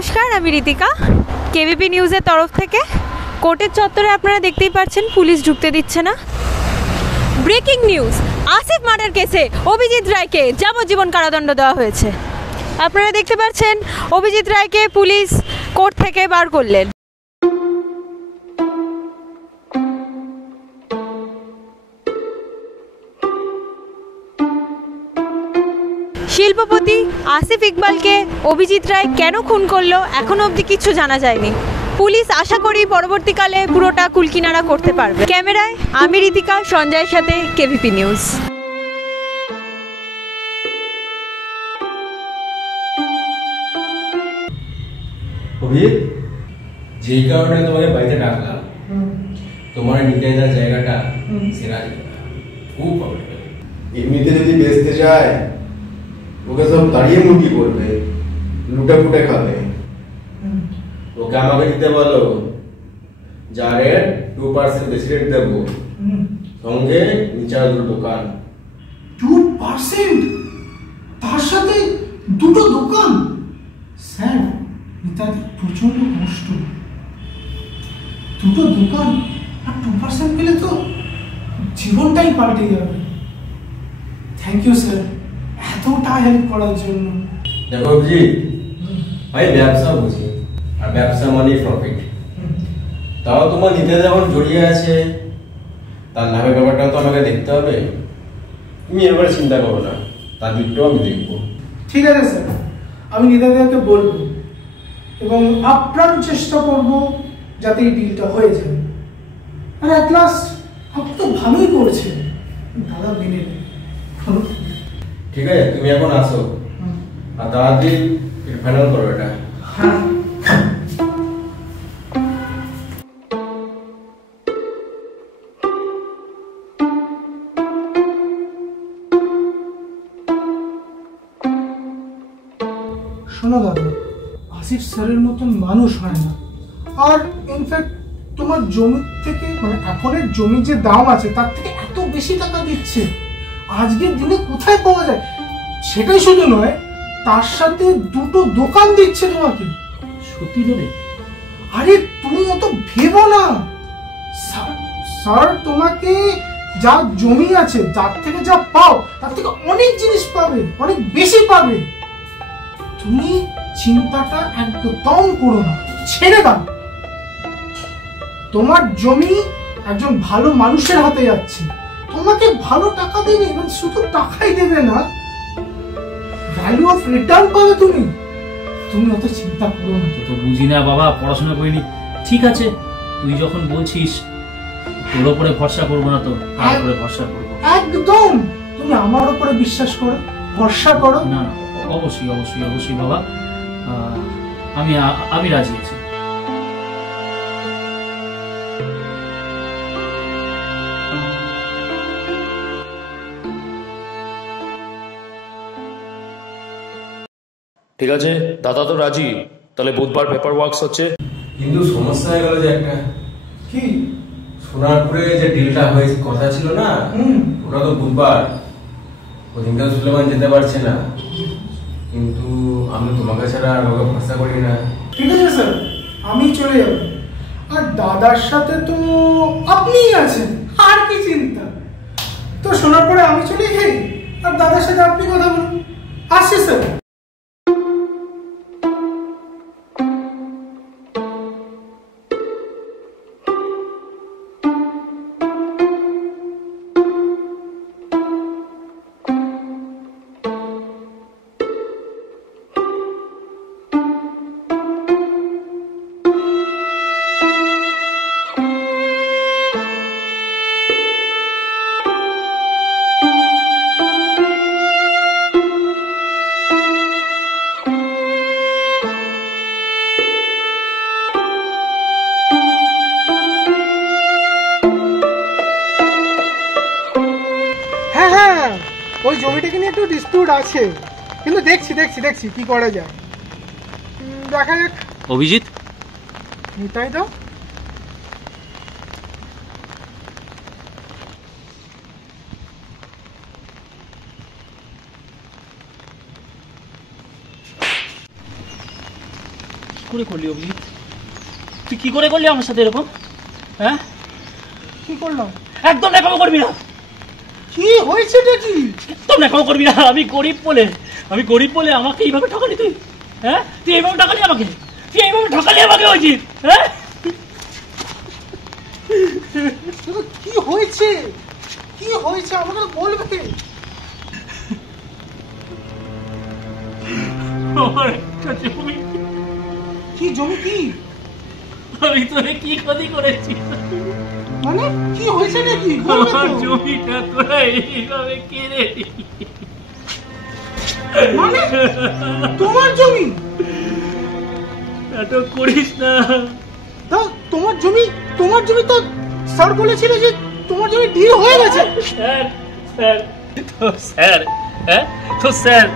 নমস্কার, আমি ঋতিকা, কেভিপি নিউজের তরফ থেকে। কোর্টের চত্বরে আপনারা দেখতেই পাচ্ছেন পুলিশ ঢুকতে দিচ্ছে না। ব্রেকিং নিউজ, আসিফ মার্ডার কেসে অভিজিৎ রায়কে যাবজ্জীবন কারাদণ্ড দেওয়া হয়েছে। আপনারা দেখতে পাচ্ছেন অভিজিৎ রায়কে পুলিশ কোর্ট থেকে বার করলেন। শিল্পপতি আসিফ ইকবালকে অভিজিৎ রায় কেন খুন করলো এখনো অবধি কিছু জানা যায়নি। পুলিশ আশা করি পরবর্তীকালে পুরোটা কুলকিনারা করতে পারবে। ক্যামেরায় আমি ঋতিকা, সঞ্জয়ের সাথে কেভিপি নিউজ। অভিজিৎ, যেই কারণে তোমাকে বাড়িতে ডাকলাম, তোমার নিতে যাওয়ার জায়গাটা সেরা জায়গা, খুব প্রবলেম। এমনিতে যদি বেচতে যায় ওকে সব দাঁড়িয়ে মুরগি করবে, লুটে ফুটে খাবে। ওকে আমাকে দিতে বলো, যা রেট 2% বেশি রেট দেবো, সঙ্গে নিচার দুটো দোকান। 2%? তার সাথে দুটো দোকান? স্যার, নেতাদের প্রচন্ড কষ্ট। দুটো দোকান আর 2% পেলে তো জীবনটাই পাল্টে যাবে। থ্যাংক ইউ স্যার, এতটা হেল্প করার জন্য। দেখো অভিজিৎ ভাই, ব্যবসা বুঝি, আর ব্যবসা মানে প্রফিট। তাও তোমার নিতে যখন জড়িয়ে আছে, তার নামের ব্যাপারটা তো আমাকে দেখতে হবে। তুমি এবারে চিন্তা করো না, তার দিকটাও আমি দেখবো। ঠিক আছে স্যার, আমি নেতাদেরকে বলবো এবং আপ্রাণ চেষ্টা করব যাতে এই ডিলটা হয়ে যায়। আর অ্যাট লাস্ট আপনি তো ভালোই করছেন, দাদা মেনে নেন। ঠিক আছে, তুমি এখন আসো আর তাড়াতাড়ি ফাইনাল করো এটা। হ্যাঁ। শোনো দাদা, আসিফ স্যারের মতন মানুষ হয় না। আর ইনফ্যাক্ট তোমার জমি থেকে, মানে এখনের জমির যে দাম আছে তার থেকে এত বেশি টাকা দিচ্ছে, আজকের দিনে কোথায় পাওয়া যায়? সেটাই শুধু নয়, তার সাথে দুটো দোকান দিচ্ছে তোমাকে। সত্যি দেবে? আরে তুমি অত ভেবো না। স্যার তোমাকে যা জমি আছে, যার থেকে যা পাও তার থেকে অনেক জিনিস পাবে, অনেক বেশি পাবে। তুমি চিন্তাটা একদম করো না, ছেড়ে দাও। তোমার জমি একজন ভালো মানুষের হাতে যাচ্ছে, তোমাকে ভালো টাকা দেবে এবং শুধু টাকাই দেবে না, ভ্যালু অফ রিটার্ন পাবে তুমি। তুমি অত চিন্তা করো না। তো বুঝি না বাবা, পড়াশোনা করিনি। ঠিক আছে, তুই যখন বলছিস, তোর উপরে ভরসা করবো না তো কার উপরে ভরসা করবো? একদম, তুমি আমার উপরে বিশ্বাস করো, ভরসা করো। না না, অবশ্যই অবশ্যই অবশ্যই বাবা, আমি রাজি আছি। ঠিক আছে, দাদা তো রাজি, তাহলে বুধবার পেপার ওয়ার্কস হচ্ছে। কিন্তু সমস্যা হয়ে গেল যে একটা, কি? সোনারপুরে যে ডিলটা হয়ে কথা ছিল না, ওটা তো বুধবার, ওদিনকে সুলেমান যেতে পারছে না। কিন্তু আমি তোমাকে ছাড়া আর ওকে ভরসা করি না। ঠিক আছে স্যার, আমি চলে যাব। আর দাদার সাথে তো আপনিই আছেন, আর কি চিন্তা। তো শোনার পরে আমি চলে যাই, আর দাদার সাথে আপনি কথা বলুন। আসছি স্যার। ওই জমিটাকে নিয়ে একটু ডিসপিউট আছে, কিন্তু দেখছি কি করা যায়, দেখা যাক। অভিজিৎ, নিতাই দাও। করে করলি অভিজিৎ? তুই কি করে করলি আমার সাথে এরকম? হ্যাঁ, কি করলাম? একদম ন্যাকামো করবি না। কি হয়েছে কি? একদম ন্যাকামো করবি না। আমি গরিব বলে আমাকে এইভাবে ঠকালি তুই? হ্যাঁ, তুই এইভাবে ঠকালি আমাকে? অভিজিৎ? হ্যাঁ, কি হয়েছে আমাকে বলবে? আমার একটা জমি। কি জমি? কি আমি তোরে কি ক্ষতি করেছি? মানে কি হয়েছে নাকি? আমার জমিটা তোরা এইভাবে কেড়ে নিলি। মানে তোমার জমি? নাটক করিস না। তোমার জমি তো স্যার বলেছিল যে তোমার জমি ডিল হয়ে গেছে। স্যার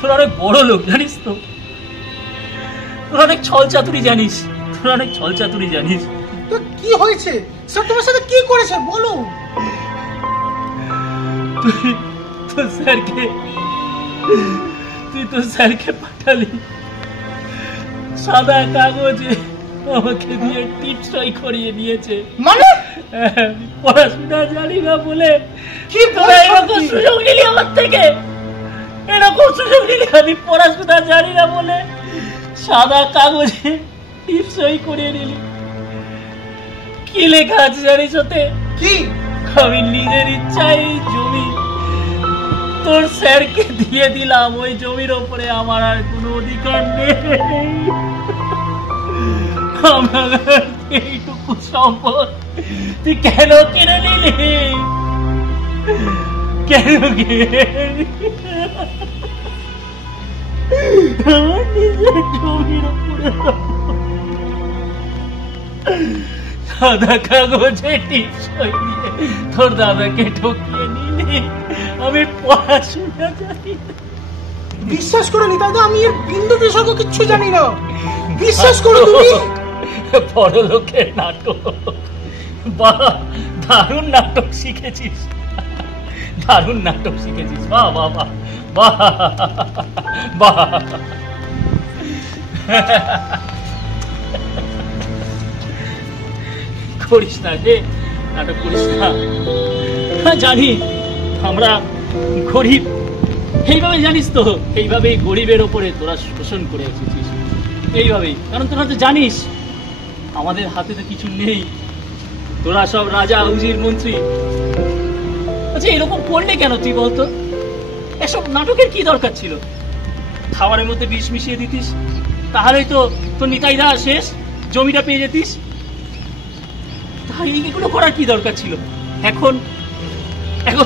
তোরা অনেক বড় লোক জানিস তো, তোরা অনেক ছল চাতুরি জানিস। তো কি হয়েছে স্যার? তোমার সাথে কি করেছে বলো? তুই তো স্যারকে পাঠালি সাদা কাগজে আমাকে দিয়ে টিপস সই করিয়ে দিয়েছে। মানে পড়াশোনা জানি না বলে কি তোরা এরকম সুযোগ নিলি আমার থেকে? আমি পড়াশোনা জানি না বলে সাদা কাগজে টিপস সই করিয়ে নিলি। কি লেখা আছে জানিস ওতে? কি? আমি নিজের ইচ্ছায় জমি তোর স্যারকে দিয়ে দিলাম। ওই জমির ওপরে আমার আর কোনো অধিকার নেই। আমার এইটুকু সম্পদ তুই কেন কিনে নিলি? আমার নিজের জমির ওপরে সাদা কাগজে টিপস সই দিয়ে তোর দাদাকে ঠকিয়ে নিলি। আমি পড়াশোনা জানি না। বিশ্বাস করো নিতাইদা, আমি এর বিন্দু বিসর্গ কিচ্ছু জানি না। বিশ্বাস করো তুমি। বড় লোকের নাটক। বাহ, দারুণ নাটক শিখেছিস। বাহ বাহ বাহ বাহ বাহ। করিস না রে, নাটক করিস না। জানি আমরা গরিব, এইভাবে জানিস তো, এইভাবেই গরিবের ওপরে তোরা শোষণ করে এসেছিস। এইভাবেই, কারণ তোরা তো জানিস আমাদের হাতে তো কিছু নেই। তোরা সব রাজা উজির মন্ত্রী। আচ্ছা এরকম করলে কেন তুই বলতো? এসব নাটকের কি দরকার ছিল? খাবারের মধ্যে বিষ মিশিয়ে দিতিস, তাহলেই তো তোর নিতাইদা শেষ, জমিটা পেয়ে যেতিস। তাহলে এইগুলো করার কি দরকার ছিল? এখন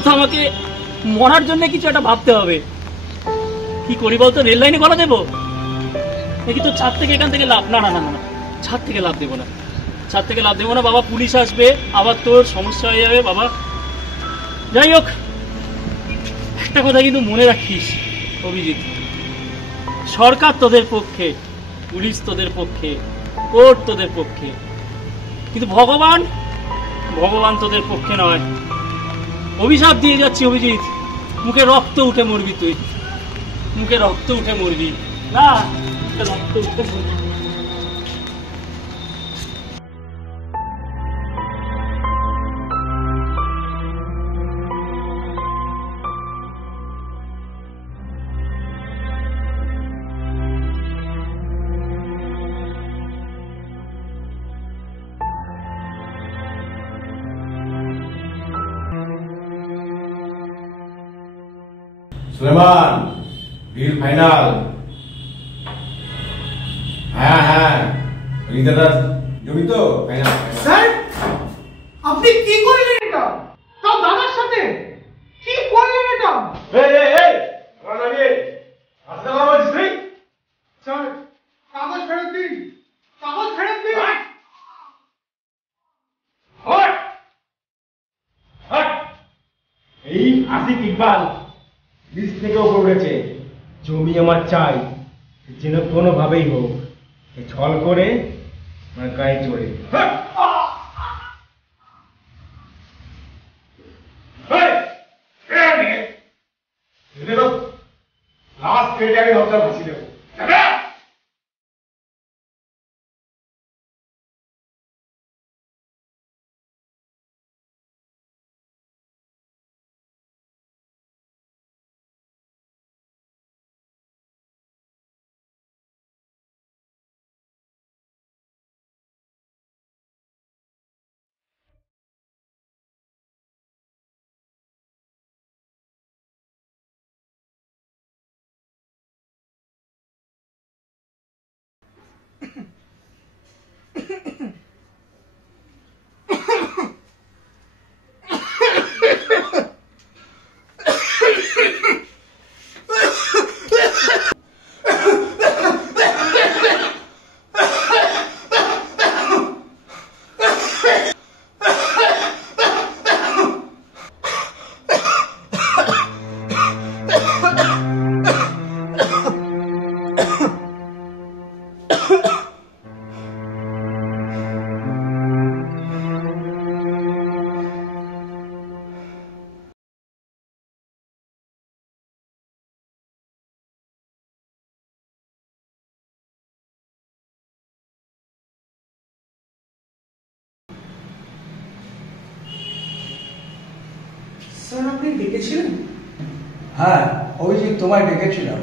তো আমাকে মরার জন্য কিছু একটা ভাবতে হবে। কি করি বলতো? রেল লাইনে গলা দেবো নাকি তোর ছাদ থেকে এখান থেকে লাভ? না, ছাদ থেকে লাভ দেবো না বাবা। পুলিশ আসবে, আবার তোর সমস্যা হয়ে যাবে বাবা। যাই হোক, একটা কথা কিন্তু মনে রাখিস অভিজিৎ, সরকার তোদের পক্ষে, পুলিশ তোদের পক্ষে, কোর্ট তোদের পক্ষে, কিন্তু ভগবান তোদের পক্ষে নয়। অভিশাপ দিয়ে যাচ্ছি অভিজিৎ, মুখে রক্ত উঠে মরবি তুই। না, রক্ত উঠে মরবি। Suleman, deal final. হ্যাঁ, দাদা জমি তো ফাইনাল। স্যার আপনি কি করলেন এটা? তাও দাদার সাথে কি করলেন এটা? স্যার কাগজ ফেরত দিন। এই আসিফ ইকবাল লিজ থেকে ওপর উঠেছে। জমি আমার চাই, যেন কোনোভাবেই হোক, ছল করে আমার গায়ে চড়ে। লাশ ছেলেটা আমি হত্যা ফাঁসি দেবো। স্যার আপনি ডেকেছিলেন? হ্যাঁ অভিজিৎ, তোমায় ডেকেছিলাম।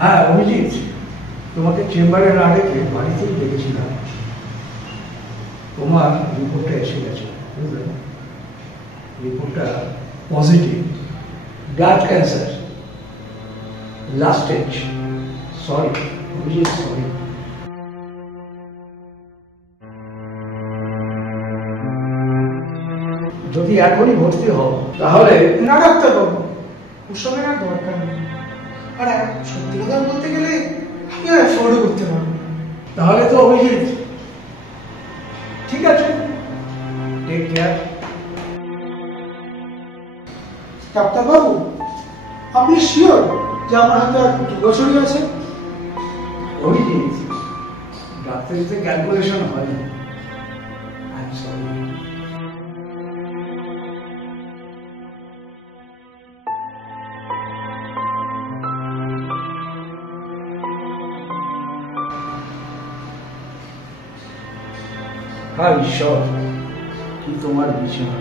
হ্যাঁ অভিজিৎ, তোমাকে চেম্বারে না ডেকে বাড়িতেই ডেকেছিলাম। তোমার রিপোর্টটা এসে গেছে, বুঝলে? রিপোর্টটা positive, blood cancer, last stage. Sorry Abhijit, sorry. যদি এখনই ভর্তি হও তাহলে না ডাক্তারবাবু, ওসবের আর দরকার নেই। আর সত্যি কথা বলতে গেলে আমি আর অ্যাফোর্ডও করতে পারবো না। তাহলে তো অভিজিৎ ঠিক আছে, টেক কেয়ার। ডাক্তারবাবু, আপনি শিওর যে আমার হাতে আর 2 বছরই আছে? অভিজিৎ, ডাক্তারিতে ক্যালকুলেশন হয় না। I am sorry. হ্যাঁ ঈশ্বর, কি তোমার বিচার।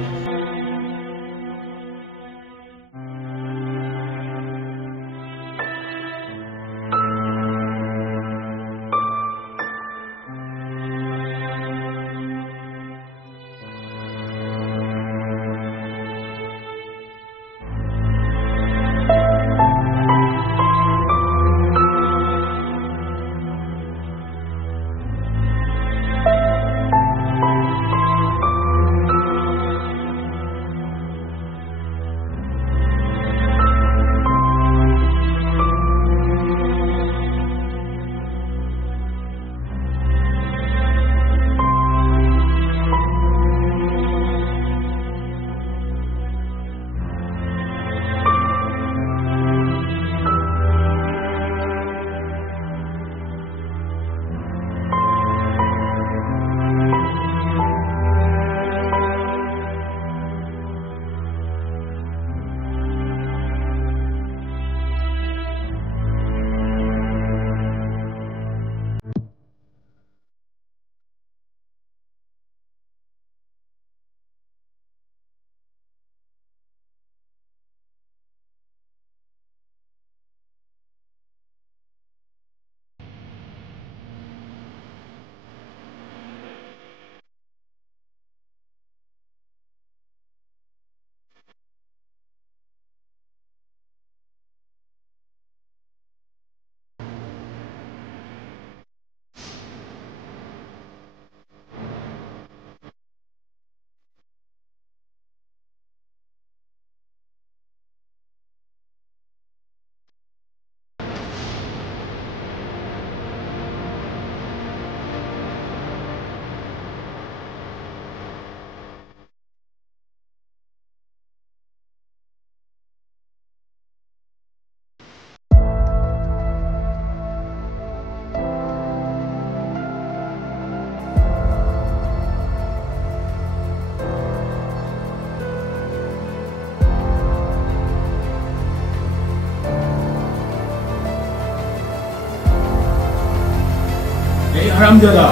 হারামজাদা,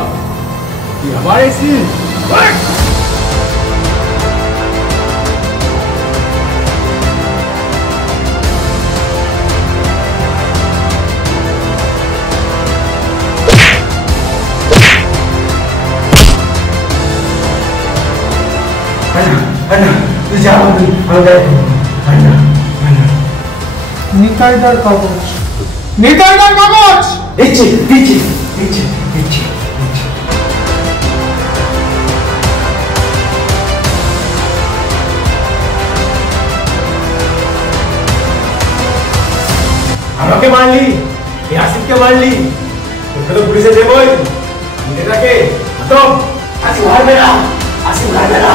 তুই আবার এসেছিস? নিতাইদার কাগজ, নিতাইদার কাগজ। দিচ্ছি দিচ্ছি দিচ্ছি দিচ্ছি দিচ্ছি। আমাকে মারলি, এই আসিফকে মারলি, তোকে তো পুলিশে দেবই। এটাকে খতম। আসিফ মারবে না, আসিফ মারবে না,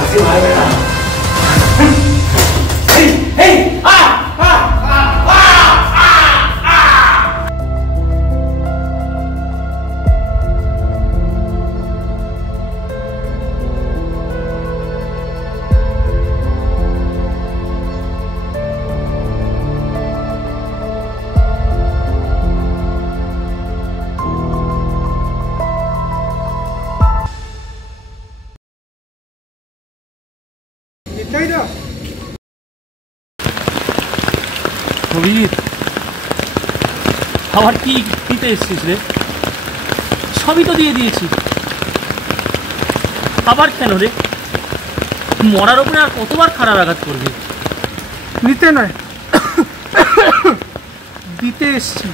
আসিফ মারবে না। এই এই আ আ আ আ আ। নিতাইদা, অভিজিৎ, আবার কি দিতে এসছিস রে? সবই তো দিয়ে দিয়েছি, আবার কেন রে? মরার উপরে আর কতবার খারাপ আঘাত করবি? নিতে নয়, দিতে এসছি।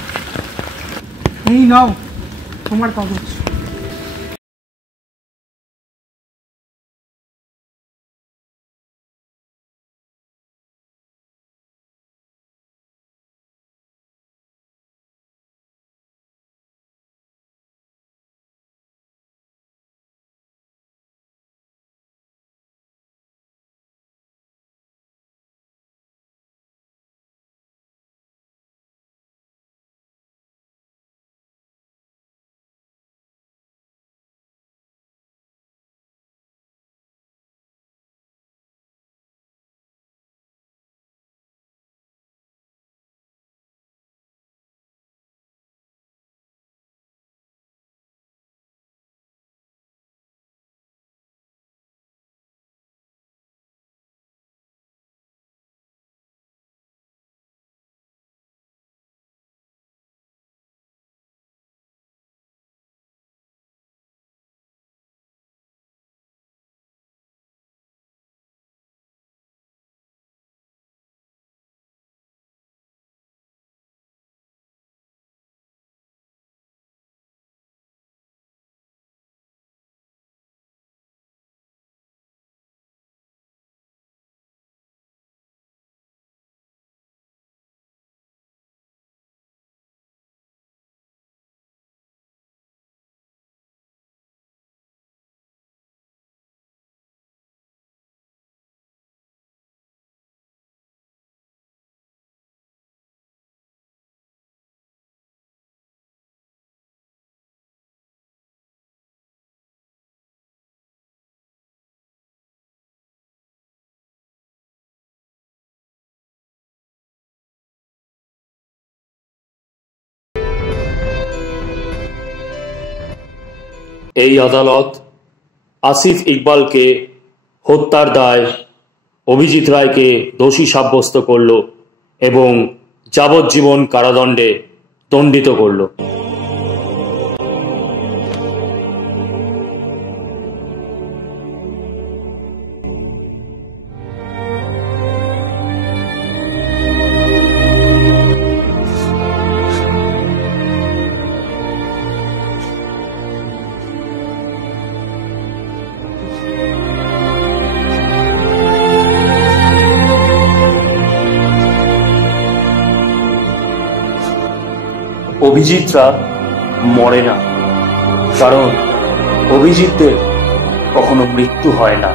এই নাও তোমার কাগজ। এই আদালত আসিফ ইকবালকে হত্যার দায় অভিজিৎ রায়কে দোষী সাব্যস্ত করল এবং যাবজ্জীবন কারাদণ্ডে দণ্ডিত করল। অভিজিৎরা মরে না, কারণ অভিজিৎদের কখনো মৃত্যু হয় না।